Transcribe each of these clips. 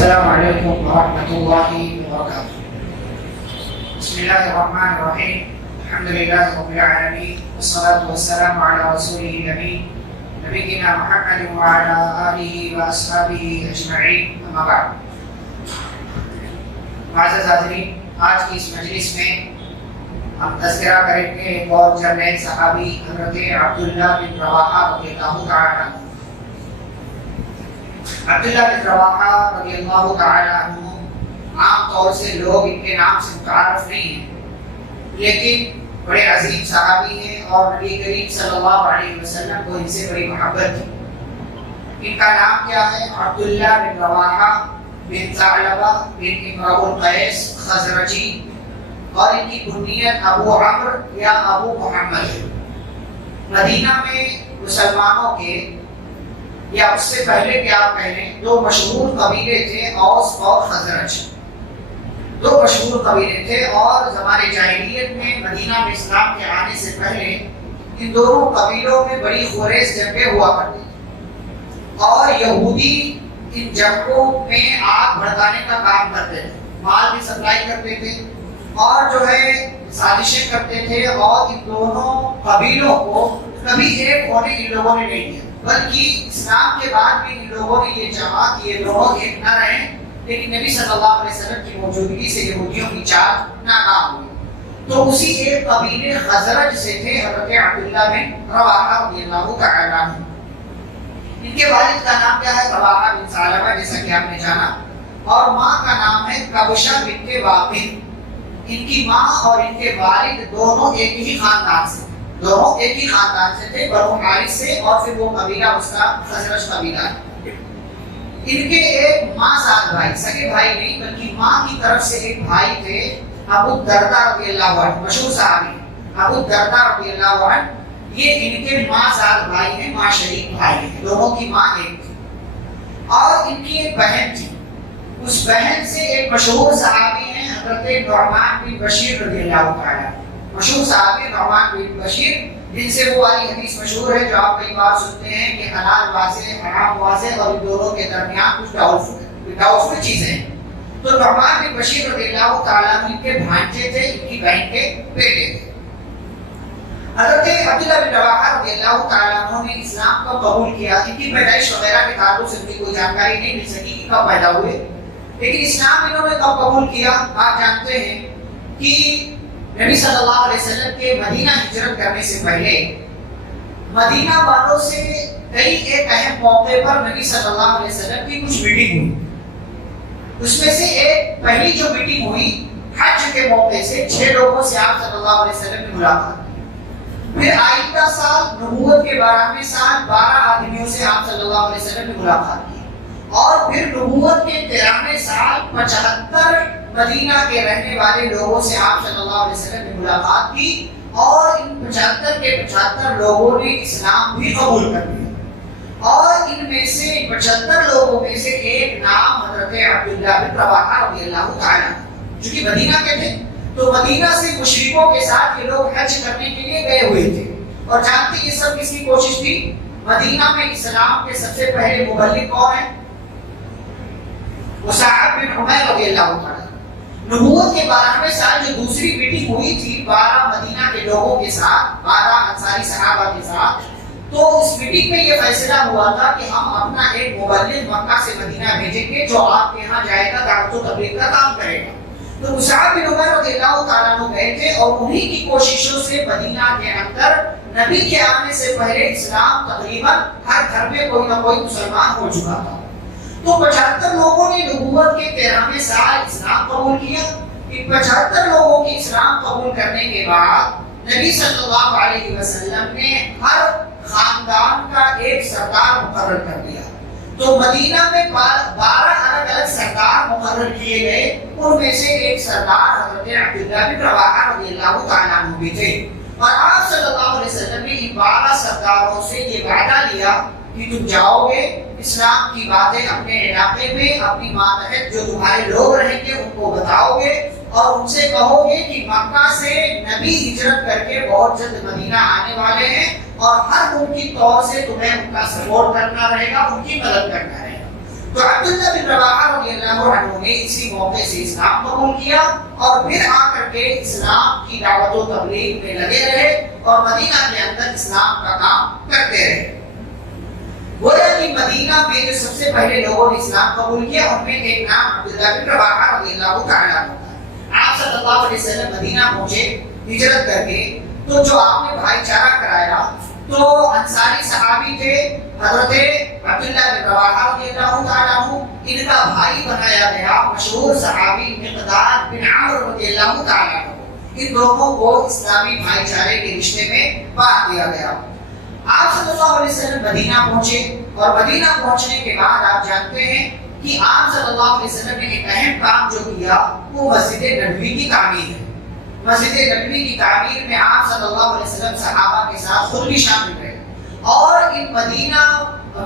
السلام علیکم ورحمۃ اللہ وبرکاتہ۔ بسم اللہ الرحمن الرحیم، الحمد للہ رب العالمین، والصلاة والسلام علی رسولہ الامین نبینا محمد وعلی آلہ واصحابہ اجمعین، اما بعد۔ معزز حاضرین، آج کی اس مجلس میں ہم تذکرہ کریں گے ایک اور جرنیل صحابی حضرت عبداللہ بن رواحہ رضی اللہ تعالی عنہ۔ عبداللہ بن رواحہ رضی اللہ تعالی عنہ عام طور سے لوگ ان کے نام سے متعارف نہیں ہیں، لیکن بڑے عظیم صحابی ہیں اور نبی کریم صلی اللہ علیہ وسلم کو ان سے بڑی محبت تھی۔ ان کا نام کیا ہے؟ عبداللہ بن رواحہ بن ثعلبہ بن امرؤ القیس خزرجی، اور ان کی کنیت ابو عمرو یا ابو محمد ہے۔ مدینہ میں مسلمانوں کے یا اس سے پہلے کیا آپ کہہ لیں، دو مشہور قبیلے تھے، اوس اور خزرج۔ دو مشہور قبیلے تھے، اور زمانے جاہلیت میں مدینہ میں اسلام کے آنے سے پہلے ان دونوں قبیلوں میں بڑی خورش جنگیں ہوا کرتی تھیں، اور یہودی ان جنگوں میں آگ بھڑکانے کا کام کرتے تھے، مال بھی سپلائی کرتے تھے اور جو ہے سازشیں کرتے تھے، اور ان دونوں قبیلوں کو کبھی ایک ہونے ان لوگوں نے نہیں دیا، بلکہ اسلام کے بعد بھی ان لوگوں نے یہ چاہا کہ یہ لوگ ایک نہ رہیں، لیکن نبی صلی اللہ علیہ وسلم کی موجودگی سے یہودیوں کی چال ناکام ہوئی۔ تو اسی ایک قبیلے خزرج سے تھے حضرت عبداللہ بن رواحہ رضی اللہ تعالی عنہ۔ ان کے والد کا نام کیا ہے؟ رواحہ بن ثعلبہ، جیسا کہ آپ نے جانا، اور ماں کا نام ہے کبشہ بنت واقد۔ ان کی ماں اور ان کے والد دونوں ایک ہی خاندان سے تھے، بنو حارث سے، اور پھر وہ قبیلہ اس کا خزرج قبیلہ ہے۔ ان کے ایک ماں زاد بھائی، سگے بھائی نہیں بلکہ ماں کی طرف سے ایک بھائی تھے، ابو الدرداء رضی اللہ عنہ، مشہور صحابی ابو الدرداء رضی اللہ عنہ۔ یہ ان کے ماں زاد بھائی ہیں، ماں شریک بھائی ہیں، دونوں کی ماں ایک تھی، اور ان کی ایک بہن تھی۔ اس بہن سے ایک مشہور صحابی ہیں حضرت نعمان بن بشیر رضی اللہ تعالی، مشہور صحابی نعمان بن بشیر، جن سے وہ والی حدیث مشہور ہے جو آپ کئی بار سنتے ہیں کہ حلال واضح حرام واضح، اور ان دونوں کے درمیان کچھ ڈاؤٹفل چیزیں ہیں۔ تو نعمان بن بشیر رضی اللہ تعالیٰ ان کے بھانجے تھے، ان کی بہن کے بیٹے تھے۔ حضرت عبداللہ بن رواحہ رضی اللہ تعالیٰ عنہ نے اسلام کو قبول کیا۔ ان کی پیدائش وغیرہ کے تعلق سے مجھے کوئی جانکاری نہیں مل سکی کہ کب پیدا ہوئے، لیکن اسلام انہوں نے کب قبول کیا؟ آپ جانتے ہیں کہ نبی صلی اللہ علیہ وسلم کے مدینہ ہجرت کرنے سے پہلے مدینہ والوں سے کئی ایک اہم موقع پر نبی صلی اللہ علیہ وسلم کی کچھ میٹنگ ہوئی۔ اس میں سے ایک پہلی جو میٹنگ ہوئی حج کے موقع سے 6 لوگوں سے آپ صلی اللہ علیہ وسلم نے ملاقات کی۔ پھر آئندہ سال نبوت کے 12ویں سال 12 آدمیوں سے آپ صلی اللہ علیہ وسلم نے ملاقات کی، اور پھر نبوت کے 13ویں سال 75 مدینہ کے رہنے والے لوگوں سے آپ صلی اللہ علیہ وسلم نے ملاقات کی، اور ان 75 کے 75 لوگوں نے اسلام بھی قبول کر لیا، اور ان میں سے 75 لوگوں میں سے ایک نام حضرت عبداللہ بن رواحہ رضی اللہ تعالیٰ، جو کہ مدینہ کے تھے۔ تو مدینہ سے مشرکوں کے ساتھ یہ لوگ حج کرنے کے لیے گئے ہوئے تھے، اور جانتے یہ سب کس کی کوشش تھی؟ مدینہ میں اسلام کے سب سے پہلے مبلغ کون ہیں؟ مصعب بن عمیر رضی اللہ تعالیٰ۔ نبوت کے 12ویں سال جو دوسری میٹنگ ہوئی تھی 12 مدینہ کے لوگوں کے ساتھ، 12 انصاری صحابہ کے ساتھ، تو اس میٹنگ میں یہ فیصلہ ہوا تھا کہ ہم اپنا ایک مبلغ مکہ سے مدینہ بھیجیں گے جو آپ کے یہاں جائے گا، دعوت و تبلیغ کا کام کرے گا۔ تو مصعب بن عمیر رضی اللہ تعالیٰ عنہ گئے تھے، اور انہی کی کوششوں سے مدینہ کے اندر نبی کے آنے سے پہلے اسلام تقریباً ہر گھر میں کوئی نہ کوئی مسلمان ہو چکا تھا۔ تو 75 لوگوں نے نبوت کے 13ویں سال اسلام قبول کیا۔ ان 75 لوگوں کی اسلام قبول کرنے کے بعد نبی صلی اللہ علیہ وسلم نے ہر خاندان کا ایک سردار مقرر کر دیا۔ تو مدینہ میں 12 الگ الگ سردار مقرر کیے گئے، ان میں سے ایک سردار حضرت عبداللہ بن رواحہ رضی اللہ تعالیٰ عنہ بھی تھے، اور آپ صلی اللہ علیہ وسلم نے ان 12 سرداروں سے یہ وعدہ لیا کہ تم جاؤ گے، اسلام کی باتیں اپنے علاقے میں اپنی ماتحت جو تمہارے لوگ رہیں گے ان کو بتاؤ گے، اور ان سے کہو گے کہ مکہ سے نبی ہجرت کر کے بہت جلد مدینہ آنے والے ہیں، اور ہر ممکن طور سے تمہیں ان کا سپورٹ کرنا رہے گا، ان کی مدد کرنا رہے گا۔ تو عبداللہ بن رواحہ رضی اللہ عنہ نے اسی موقع سے اسلام قبول کیا اور پھر آ کر کے اسلام کی دعوت و تبلیغ میں لگے رہے اور مدینہ کے اندر اسلام کا کام کرتے رہے۔ گویا کہ مدینہ میں جو سب سے پہلے لوگوں نے اسلام قبول کیا ان میں ایک نام عبداللہ بن رواحہ رضی اللہ تعالیٰ عنہ تھا۔ آپ صلی اللہ علیہ وسلم مدینہ پہنچے ہجرت کر کے، تو جو آپ نے بھائی چارہ کرایا تو انصاری صحابی تھے حضرت عبداللہ بن رواحہ رضی اللہ تعالیٰ عنہ، ان کا بھائی بنایا گیا مشہور صحابی مقداد بن عمرو رضی اللہ تعالیٰ عنہ۔ ان دونوں کو اسلامی بھائی چارے کے رشتے میں بانٹ دیا گیا۔ آپ صلی اللہ علیہ وسلم مدینہ پہنچے اور مدینہ پہنچنے کے بعد آپ جانتے ہیں کہ آپ صلی اللہ علیہ وسلم نے ایک اہم کام جو کیا وہ مسجد نبوی کی تعمیر ہے۔ مسجد نبوی کی تعمیر میں آپ صلی اللہ علیہ وسلم صحابہ کے ساتھ خود بھی شامل رہے اور ان مدینہ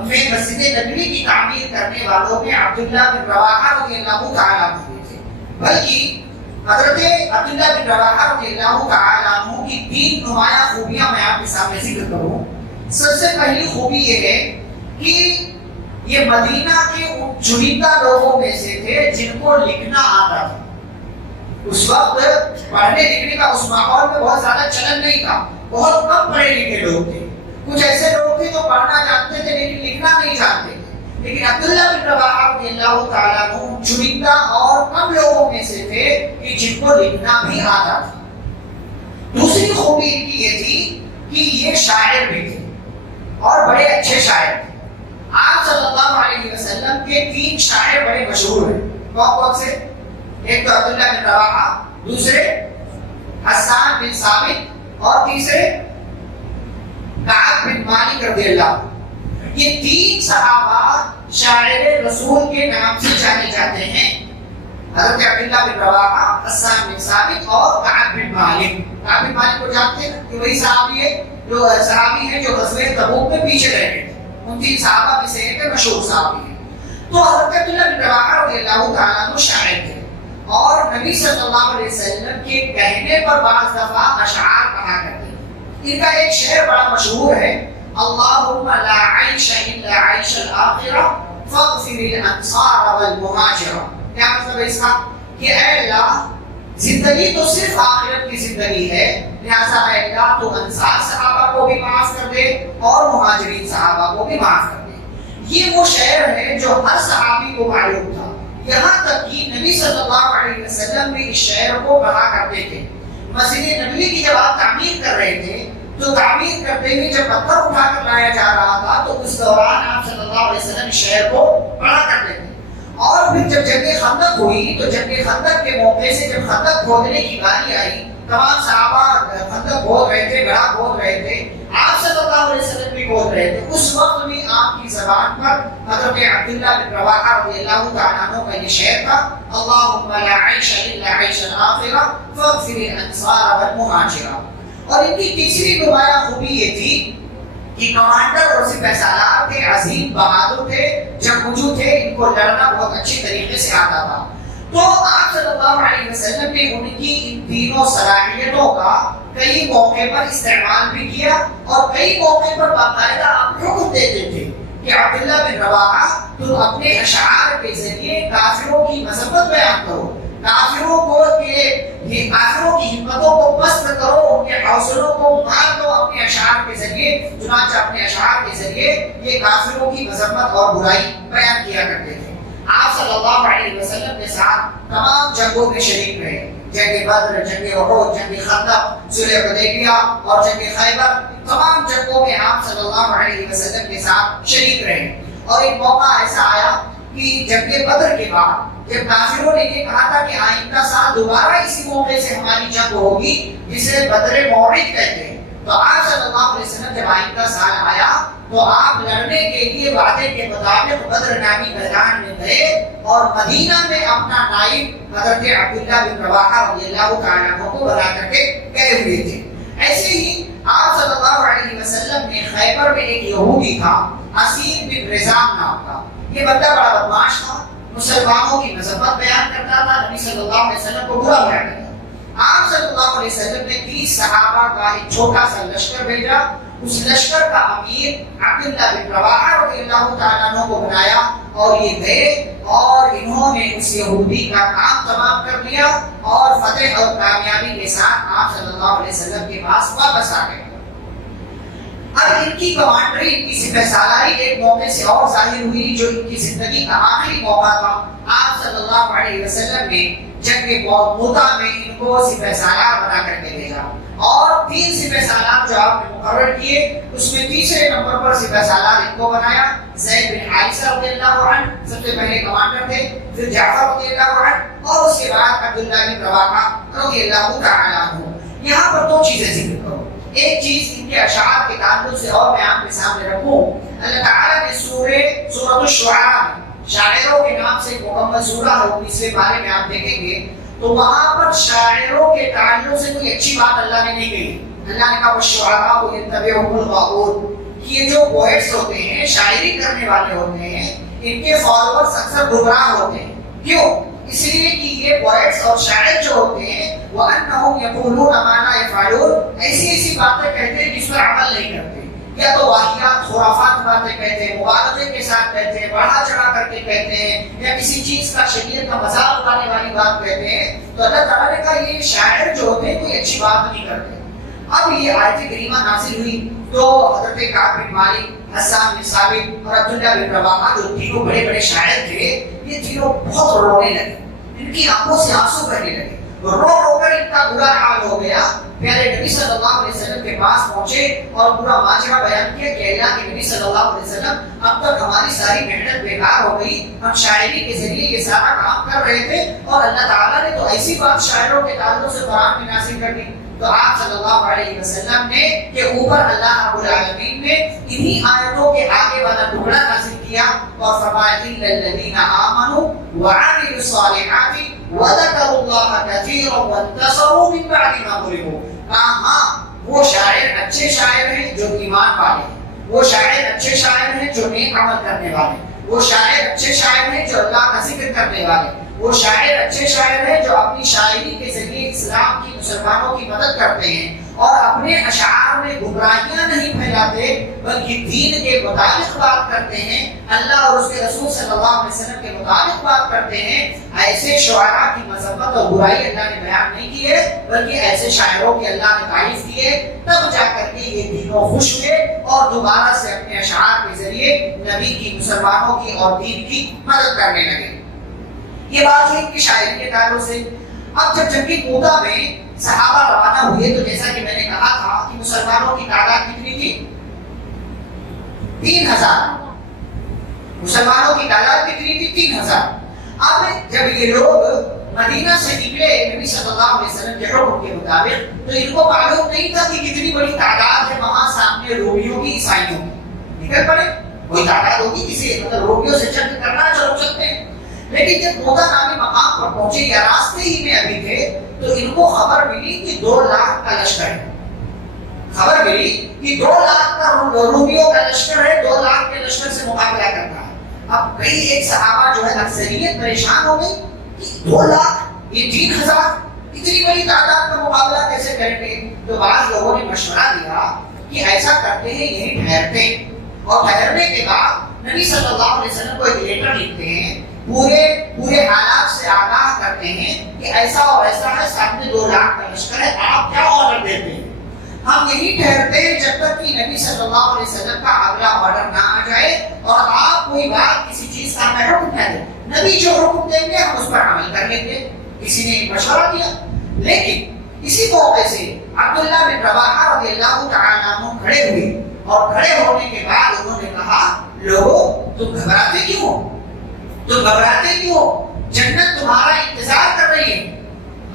میں مسجد نبوی کی تعمیر کرنے والوں میں عبداللہ بن رواحہ رضی اللہ تعالیٰ عنہ تھے۔ بلکہ حضرت عبداللہ بن رواحہ رضی اللہ تعالیٰ عنہ کی 3 نمایاں خوبیاں میں آپ کے سامنے ذکر کروں۔ سب سے پہلی خوبی یہ ہے کہ یہ مدینہ کے چنندہ لوگوں میں سے تھے جن کو لکھنا آتا تھا۔ اس وقت پڑھنے لکھنے کا اس ماحول میں بہت زیادہ چلن نہیں تھا، بہت کم پڑھے لکھے لوگ تھے۔ کچھ ایسے لوگ تھے جو پڑھنا جانتے تھے لیکن لکھنا نہیں جانتے تھے، لیکن عبداللہ بن رواحہ رضی اللہ تعالیٰ عنہ چنندہ اور کم لوگوں میں سے تھے کہ جن کو لکھنا بھی آتا تھا۔ دوسری خوبی ان کی یہ تھی کہ یہ شاعر بھی تھے اور بڑے اچھے شاعر تھے۔ آپ صلی اللہ علیہ وسلم کے 3 شاعر بڑے مشہور ہیں۔ کون کون سے؟ ایک تو عبداللہ بن رواحہ، دوسرے حسان بن ثابت اور تیسرے کعب بن مالک رضی اللہ۔ یہ 3 صحابہ شاعر رسول کے نام سے جانے جاتے ہیں، حضرت عبداللہ بن رواحہ، حسان بن ثابت اور کعب بن مالک۔ کعب بن مالک کو جانتے ہیں کہ وہی صحابی ہے جو غزوہ تبوک میں پیچھے رہ گئے تھے، ان 3 صحابہ میں سے ایک مشہور صحابی ہے۔ تو حضرت عبداللہ بن رواحہ رضی اللہ تعالیٰ عنہ شاعر تھے اور نبی صلی اللہ علیہ وسلم کے کہنے پر بعض دفعہ اشعار کہا کرتے ہیں۔ ان کا ایک شعر بڑا مشہور ہے، اللہم لا عیش الا عیش الآخرہ فاغفر الانصار والمہاجرہ۔ کیا مطلب ہے اس کا؟ کہ اے اللہ، زندگی تو صرف آخرت کی زندگی ہے، لہذا اے اللہ تو انصار صحابہ کو بھی معاف کر دے اور مہاجرین صحابہ کو بھی معاف کر دے۔ یہ وہ شعر ہے جو ہر صحابی کو معلوم تھا، یہاں تک کہ نبی صلی اللہ علیہ وسلم بھی اس شعر کو پڑھا کرتے تھے۔ مسجد نبوی کی جب آپ تعمیر کر رہے تھے تو تعمیر کرتے ہوئے جب پتھر اٹھا کر لایا جا رہا تھا تو اس دوران آپ صلی اللہ علیہ وسلم اس شعر کو پڑھا کرتے تھے۔ اور پھر جب جنگ خندق ہوئی تو جنگ خندق کے موقع سے جب خندق کھودنے کی باری آئی، تمام صحابہ خندق کھود رہے تھے، گڑھا کھود رہے تھے، آپ صلی اللہ علیہ وسلم بھی کھود رہے تھے، اس وقت بھی آپ کی زبان پر حضرت عبداللہ بن رواحہ رضی اللہ تعالیٰ عنہ کا یہ شعر تھا، اللہم لا عیش الا عیش الآخرہ فاغفر الانصار والمہاجرہ۔ اور ان کی تیسری نمایاں خوبی یہ تھی کہ کمانڈر اور سپہ سالار تھے، عظیم بہادر تھے، جنگجو تھے، ان کو لڑنا بہت اچھی طریقے سے آتا تھا۔ تو آپ صلی اللہ علیہ وسلم نے ان کی ان تینوں صلاحیتوں کا کئی موقع پر استعمال بھی کیا اور کئی موقع پر باقاعدہ آپ حکم دیتے تھے کہ عبداللہ بن رواحہ تم اپنے اشعار کے ذریعے کافروں کی مذمت بیان کرو، کافروں کی ہمتوں کو پست کرو، ان کے حوصلوں کو مار دو اپنے اشعار کے ذریعے۔ چنانچہ اپنے اشعار کے ذریعے یہ کافروں کی مذمت اور برائی بیان کیا کرتے تھے۔ آپ صلی اللہ علیہ وسلم کے ساتھ تمام جنگوں میں شریک رہے، جنگ بدر، جنگ احد، جنگ خندق، صلح حدیبیہ اور جنگ خیبر، تمام جنگوں میں آپ صلی اللہ علیہ وسلم کے ساتھ شریک رہے۔ اور ایک موقع ایسا آیا کہ جنگ بدر کے بعد جب کافروں نے یہ کہا تھا کہ آئندہ سال دوبارہ اسی موقع سے ہماری جنگ ہوگی جسے بدر موعد کہتے ہیں، تو آپ صلی اللہ علیہ وسلم جب آئندہ سال آیا تو آپ لڑنے کے لیے وعدے کے مطابق بدر نامی میدان میں گئے اور مدینہ میں اپنا نائب حضرت عبداللہ بن رواحہ رضی اللہ تعالیٰ عنہ کو بنا کر کے گئے ہوئے تھے۔ ایسے ہی آپ صلی اللہ علیہ وسلم نے خیبر میں ایک یہودی تھا، اسیر بن رزام نام کا، یہ بندہ بڑا بدماش تھا، مسلمانوں کی مذمت بیان کرتا تھا، نبی صلی اللہ علیہ وسلم کو برا بیان کرتا تھا۔ آپ صلی اللہ علیہ وسلم نے 30 صحابہ کا ایک چھوٹا سا لشکر بھیجا، اس لشکر کا امیر عبداللہ بن رواحہ رضی اللہ تعالیٰ عنہ کو بنایا اور یہ گئے اور انہوں نے اس یہودی کا کام تمام کر دیا اور فتح اور کامیابی کے ساتھ آپ صلی اللہ علیہ وسلم کے پاس واپس آ گئے۔ اب ان کی کمانڈری، ان کی سپہ سالاری ایک موقع سے اور ظاہر ہوئی جو ان کی زندگی کا آخری موقع تھا۔ آپ صلی اللہ علیہ وسلم نے جنگ موتا میں ان کو سپہ سالار بنا کر کے بھیجا اور 3 سپہ سالار جو آپ نے مقرر کیے اس میں تیسرے نمبر پر سپہ سالار ان کو بنایا زید بن حارثہ رضی اللہ عنہ، سب سے پہلے کمانڈر تھے، پھر جعفر رضی اللہ عنہ اور اس کے بعد عبداللہ بن رواحہ رضی اللہ تعالی عنہ۔ یہاں پر 2 چیزیں ذکر کرو۔ ایک چیز ان کے اشعار کے تعلق سے اور میں آپ کے سامنے رکھوں، اللہ تعالیٰ نے سورۃ الشعراء میں شاعروں کے نام سے مکمل سورہ ہے، 19ویں پارے میں آپ دیکھیں گے تو وہاں پر شاعروں کے تعلق سے کوئی اچھی بات اللہ نے نہیں کہی۔ اللہ نے کہا وَالشُّعَرَاءُ يَتَّبِعُهُمُ الْغَاوُونَ، یہ جو پوئٹس ہوتے ہیں، شاعری کرنے والے ہوتے ہیں، ان کے فالوورز اکثر گمراہ ہوتے ہیں۔ کیوں؟ اس لیے کہ یہ پوئٹس اور شاعر جو ہوتے ہیں وَأَنَّهُمْ يَقُولُونَ مَا لَا يَفْعَلُونَ، ایسی باتیں کہتے ہیں جس پر عمل نہیں کرتے، یا تو واقعات خرافات باتیں کہتے ہیں، مبالغے کے ساتھ کہتے ہیں، بڑھا چڑھا کر کے کہتے ہیں، یا کسی چیز کا شریعت کا مذاق اڑانے والی بات کہتے ہیں۔ تو اللہ تعالیٰ نے کہا یہ شاعر جو ہوتے ہیں کوئی اچھی بات نہیں کرتے۔ اب یہ آیت کریمہ نازل ہوئی تو حضرت کعب بن مالک، حسان بن ثابت اور عبداللہ بن رواحہ جو تینوں بڑے بڑے شاعر تھے، یہ تینوں بہت رونے لگے، ان کی آنکھوں سے آنسو بہنے لگے، رو کر ان کا برا حال ہو گیا۔ پیارے نبی صلی اللہ علیہ وسلم کے پاس پہنچے اور پورا ماجرا بیان کیا کہ اللہ کے نبی صلی اللہ علیہ وسلم اب تک ہماری ساری محنت بیکار ہو گئی، ہم شاعری کے ذریعے یہ سارا کام کر رہے تھے اور اللہ تعالیٰ نے تو ایسی بات شاعروں کے تعلق سے قرآن میں نازل کر دی۔ تو آپ صلی اللہ علیہ وسلم نے کہ اوپر اللہ رب العالمین نے انہی آیتوں کے آگے والا ٹکڑا نازل کیا اور فرمایا اِلَّا الَّذِينَ آمَنُوا وَعَمِلُوا الصَّالِحَاتِ وَذَكَرُوا اللَّهَ كَثِيرًا وَانتَصَرُوا مِن بَعْدِ مَا ظُلِمُوا۔ ہاں وہ شاعر اچھے شاعر ہیں جو ایمان والے ہیں، وہ شاعر اچھے شاعر ہیں جو نیک عمل کرنے والے ہیں، وہ شاعر اچھے شاعر ہیں جو اللہ کا ذکر کرنے والے ہیں، وہ شاعر اچھے شاعر ہیں جو اپنی شاعری کے ذریعے اسلام کی، مسلمانوں کی مدد کرتے ہیں اور اپنے اشعار میں گمراہیاں نہیں پھیلاتے بلکہ دین کے مطابق بات کرتے ہیں، اللہ اور اس کے رسول صلی اللہ علیہ وسلم کے مطابق بات کرتے ہیں۔ ایسے شعراء کی مذمت اور برائی اللہ نے بیان نہیں کی ہے بلکہ ایسے شاعروں کی اللہ نے تعریف کی ہے، تب جا کر کے یہ تینوں خوش ہوئے اور دوبارہ سے اپنے اشعار کے ذریعے نبی کی، مسلمانوں کی اور دین کی مدد کرنے لگے۔ یہ بات ہے ان کی شاعری کے تعلق سے۔ اب جب جنگی موتا میں صحابہ روانہ ہوئے تو جیسا کہ میں نے کہا تھا کہ مسلمانوں کی تعداد کتنی تھی؟ 3000۔ مسلمانوں کی تعداد کتنی تھی؟ 3000۔ اب جب یہ لوگ مدینہ سے نکلے نبی صلی اللہ علیہ وسلم کے حکم کے مطابق تو ان کو معلوم نہیں تھا کہ کتنی بڑی تعداد ہے وہاں سامنے رومیوں کی، عیسائیوں کی۔ نکل پڑے کوئی تعداد ہوگی کسی مطلب رومیوں سے جنگ کرنا چلو چلتے ہیں، لیکن جب موتا نامی مقام پر پہنچے یا راستے ہی میں ابھی تھے تو ان کو خبر ملی کہ 2 لاکھ کا لشکر ہے۔ خبر ملی کہ 2 لاکھ کا رومیوں کا لشکر ہے، 2 لاکھ کے لشکر سے مقابلہ کرنا ہے۔ اب کئی ایک صحابہ جو ہے اکثریت پریشان ہو گئی کہ 2 لاکھ، یہ 3000، اتنی بڑی تعداد کا مقابلہ کیسے کریں گے؟ تو بعض لوگوں نے مشورہ دیا کہ ایسا کرتے ہیں یہیں ٹھہرتے ہیں اور ٹھہرنے کے بعد نبی صلی اللہ علیہ وسلم کو ایک لیٹر لکھتے ہیں، پورے حالات سے آگاہ کرتے ہیں کہ ایسا اور ایسا ہے، سامنے 2 لاکھ کا لشکر ہے، آپ کیا آرڈر دیتے ہیں؟ ہم یہی ٹھہرتے ہیں جب تک کہ نبی صلی اللہ علیہ وسلم کا اگلا آرڈر نہ آ جائے اور آپ کوئی بات کسی چیز کا ہمیں حکم نہ دیں، نبی جو حکم دیں گے ہم اس پر عمل کر لیں گے۔ کسی نے مشورہ دیا، لیکن اسی موقع سے عبداللہ بن رواحہ رضی اللہ تعالیٰ عنہ کھڑے ہوئے اور کھڑے ہونے کے بعد انہوں نے کہا لوگوں تم گھبراتے کیوں ہو؟ تم گھبراتے کیوں؟ جنت تمہارا انتظار کر رہی ہے،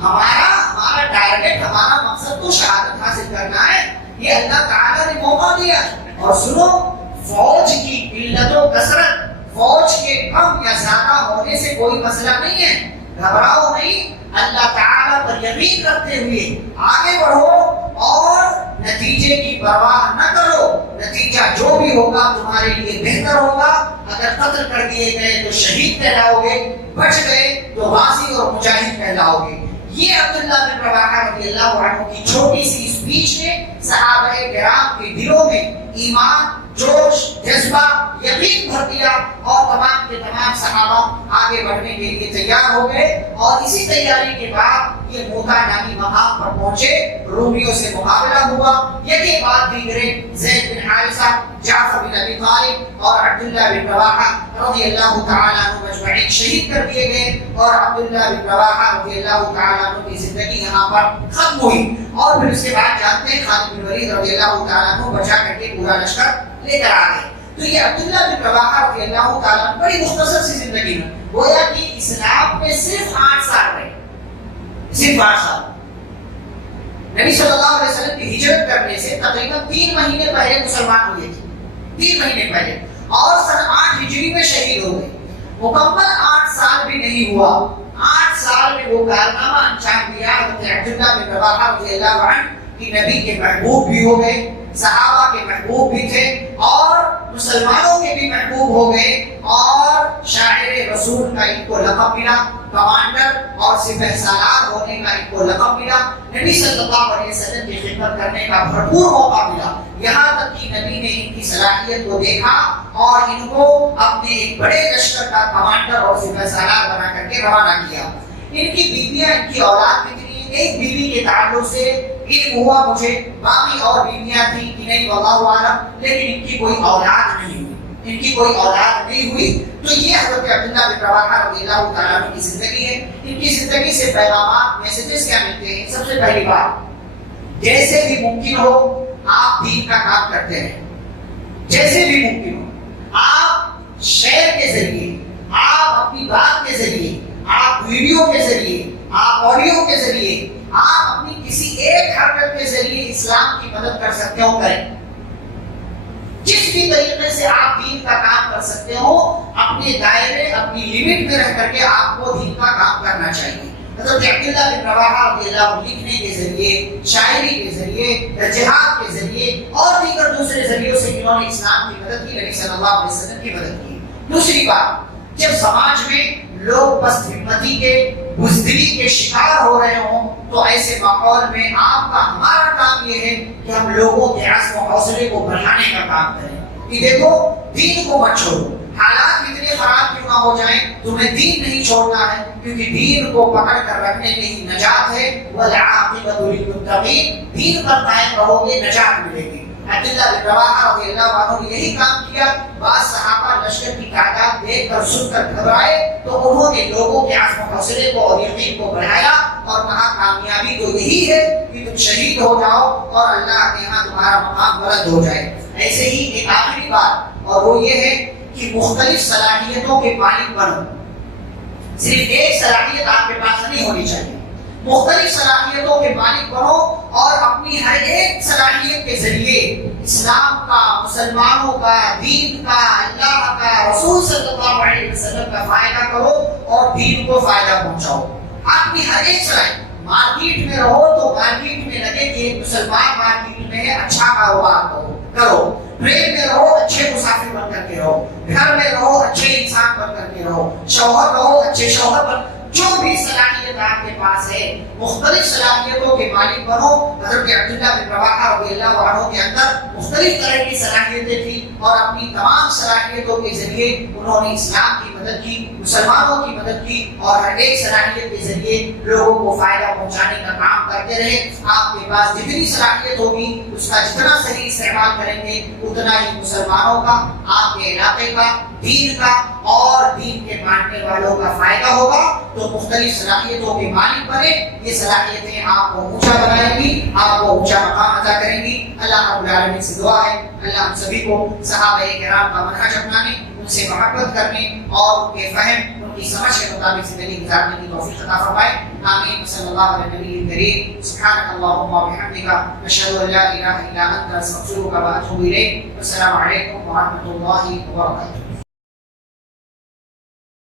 ہمارا ٹارگٹ، ہمارا مقصد تو شہادت حاصل کرنا ہے، یہ اللہ تعالیٰ نے موقع دیا۔ اور سنو، فوج کی قلت و کثرت، فوج کے کم یا زیادہ ہونے سے کوئی مسئلہ نہیں ہے، گھبراؤ نہیں، اللہ تعالیٰ پر یقین رکھتے ہوئے آگے بڑھو اور نتیجے کی پرواہ نہ کرو، نتیجہ جو بھی ہوگا تمہارے لیے بہتر ہوگا۔ اگر قتل کر دیے گئے تو شہید کہلاؤ گے، بچ گئے تو غازی اور مجاہد کہلاؤ گے۔ یہ عبداللہ بن رواحہ رضی اللہ عنہ کی چھوٹی سی اسپیچ نے صحابہ کرام کے دلوں میں ایمان، جوش، جذبہ، یقین بھر دیا اور تمام کے تمام صحابہ آگے بڑھنے کے لیے تیار ہو گئے. اور اسی تیاری کے بعد یہ موتا نامی مقام پر پہنچے، رومیوں سے مقابلہ ہوا. یکی بعد دیگرے زید بن حارثہ، جعفر بن ابی طالب اور عبداللہ بن رواحہ رضی اللہ تعالیٰ عنہ مجمعین شہید کر دیے گئے اور عبداللہ بن رواحہ رضی اللہ تعالیٰ عنہ کی زندگی یہاں پر ختم ہوئی. اور پھر اس کے بعد جانتے ہیں خالد بن ولید رضی اللہ تعالیٰ عنہ بچا کر کے پورا لشکر لے کر آ گئے. تو یہ عبداللہ بن رواحہ رضی اللہ تعالیٰ عنہ بڑی مختصر سی زندگی میں گویا کہ اسلام میں صرف 8 سال رہے، صرف 8 سال. نبی صلی اللہ علیہ وسلم کی ہجرت کرنے سے تقریباً 3 مہینے پہلے مسلمان ہوئے تھے، 3 مہینے پہلے، اور سن 8 ہجری میں شہید ہو گئے. مکمل 8 سال بھی نہیں ہوا، 8 سال میں وہ کارنامہ انجام دیا. حضرت عبداللہ بن رواحہ رضی اللہ عنہ کہ نبی کے محبوب بھی ہو گئے، صحابہ کے محبوب بھی تھے اور مسلمانوں کے بھی محبوب ہو گئے. اور شاعر رسول کا ان کو لقب ملا، کمانڈر اور سپہ سالار ہونے کا ان کو لقب ملا. نبی صلی اللہ علیہ وسلم کی خدمت کرنے کا بھرپور موقع ملا. یہاں تک کہ نبی نے ان کی صلاحیت کو دیکھا اور ان کو اپنے ایک بڑے لشکر کا کمانڈر اور سپہ سالار بنا کر کے روانہ کیا. ان کی بیویاں، ان کی اولاد کتنی؟ ایک بیوی کے تعلق سے علم ہوا مجھے، باقی اور بیویاں تھیں کہ نہیں واللہ اعلم، لیکن ان کی کوئی اولاد نہیں ہوئی، ان کی کوئی اولاد نہیں ہوئی. تو یہ حضرت عبداللہ بن رواحہ رضی اللہ تعالیٰ عنہ کی زندگی ہے. ان کی زندگی سے پیغامات، میسیجز کیا ملتے ہیں؟ سب سے پہلی بات، جیسے بھی ممکن ہو آپ دین کا کام کرتے رہیں، جیسے بھی ممکن ہو. آپ شیئر کے ذریعے، آپ اپنی بات کے ذریعے، آپ ویڈیو کے ذریعے، آپ آڈیو کے ذریعے، آپ اپنی کسی ایک حرکت کے ذریعے اسلام کی مدد کر سکتے ہو کریں. جس بھی طریقے سے آپ دین کا کام کر سکتے ہو، اپنے دائرے، اپنی لیمٹ میں رہ کر کے آپ کو دین کا کام کرنا چاہیے. حضرت عبداللہ بن رواحہ رضی اللہ عنہ لکھنے کے ذریعے، شاعری کے ذریعے، جہاد کے ذریعے اور دیگر دوسرے ذریعوں سے انہوں نے اسلام کی مدد کی، نبی صلی اللہ علیہ وسلم کی مدد کی. دوسری بات، جب سماج میں لوگ پست ہمتی کے، بزدلی کے شکار ہو رہے ہوں تو ایسے ماحول میں آپ کا، ہمارا کام یہ ہے کہ ہم لوگوں کے عزم و حوصلے کو بڑھانے کا کام کریں کہ دیکھو دین کو مت چھوڑو، حالات کتنے خراب کیوں نہ ہو جائیں، تمہیں دین نہیں چھوڑنا ہے، کیونکہ دین کو پکڑ کر رکھنے میں ہی نجات ہے. وَالْعَاقِبَةُ لِلْمُتَّقِينَ، دین پر قائم رہو گے نجات ملے گی. عبداللہ بن رواحہ رضی اللہ عنہ نے یہی کام کیا. بعض صحابہ لشکر کی تعداد دیکھ کر سن کر گھبرائے تو انہوں نے لوگوں کے عزم و حوصلے کو اور یقین کو بڑھایا اور کہا کامیابی تو یہی ہے کہ تم شہید ہو جاؤ اور اللہ کے یہاں تمہارا مقام بلند ہو جائے. ایسے ہی ایک آخری بات، اور وہ یہ ہے کہ مختلف صلاحیتوں کے مالک بنو. صرف ایک صلاحیت آپ کے پاس نہیں ہونی چاہیے، مختلف صلاحیتوں کے مالک بنو اور اپنی ہر ایک صلاحیت کے ذریعے اسلام کا، مسلمانوں کا، دین کا، اللہ کا، رسول صلی اللہ علیہ وسلم کا فائدہ کرو اور دین کو فائدہ پہنچاؤ. اپنی ہر ایک صلاحیت، مارکیٹ میں رہو تو مارکیٹ میں لگے کہ مسلمان مارکیٹ میں ہے، اچھا کاروبار کرو. ٹرین میں رہو، اچھے مسافر بن کر کے رہو. گھر میں رہو، اچھے انسان بن کر کے رہو. شوہر رہو، اچھے شوہر بن. جو بھی صلاحیت آپ کے پاس ہے، مختلف صلاحیتوں کے مالک بنو. حضرت عبداللہ بن رواحہ رضی اللہ عنہ کے اندر مختلف طرح کی صلاحیتیں تھیں اور اپنی تمام صلاحیتوں کے ذریعے انہوں نے اسلام کی مدد کی، مسلمانوں کی مدد کی اور ہر ایک صلاحیت کے ذریعے لوگوں کو فائدہ پہنچانے کا کام کرتے رہے. آپ کے پاس جتنی صلاحیت ہوگی اس کا جتنا صحیح استعمال کریں گے اتنا ہی مسلمانوں کا، آپ کے علاقے کا، دین کا اور دین کے ماننے والوں کا فائدہ ہوگا. تو مختلف صلاحیتوں کے مالک بنے. یہ صلاحیتیں آپ کو اونچا بنائیں گی، آپ کو اونچا مقام عطا کریں گی. اللہ رب العالمین سے دعا ہے اللہ ہم سبھی کو صحابہ کرام کا منہج اپنانے، ان سے محبت کرنے اور ان کے فہم، ان کی سمجھ کے مطابق زندگی گزارنے کی توفیق عطا فرمائے. آمین. صلی اللہ علیہ نبی کریم. سبحانک اللہم وبحمدک، اشہد ان لا الہ الا انت، استغفرک واتوب الیک. السلام علیکم ورحمۃ اللہ وبرکاتہ.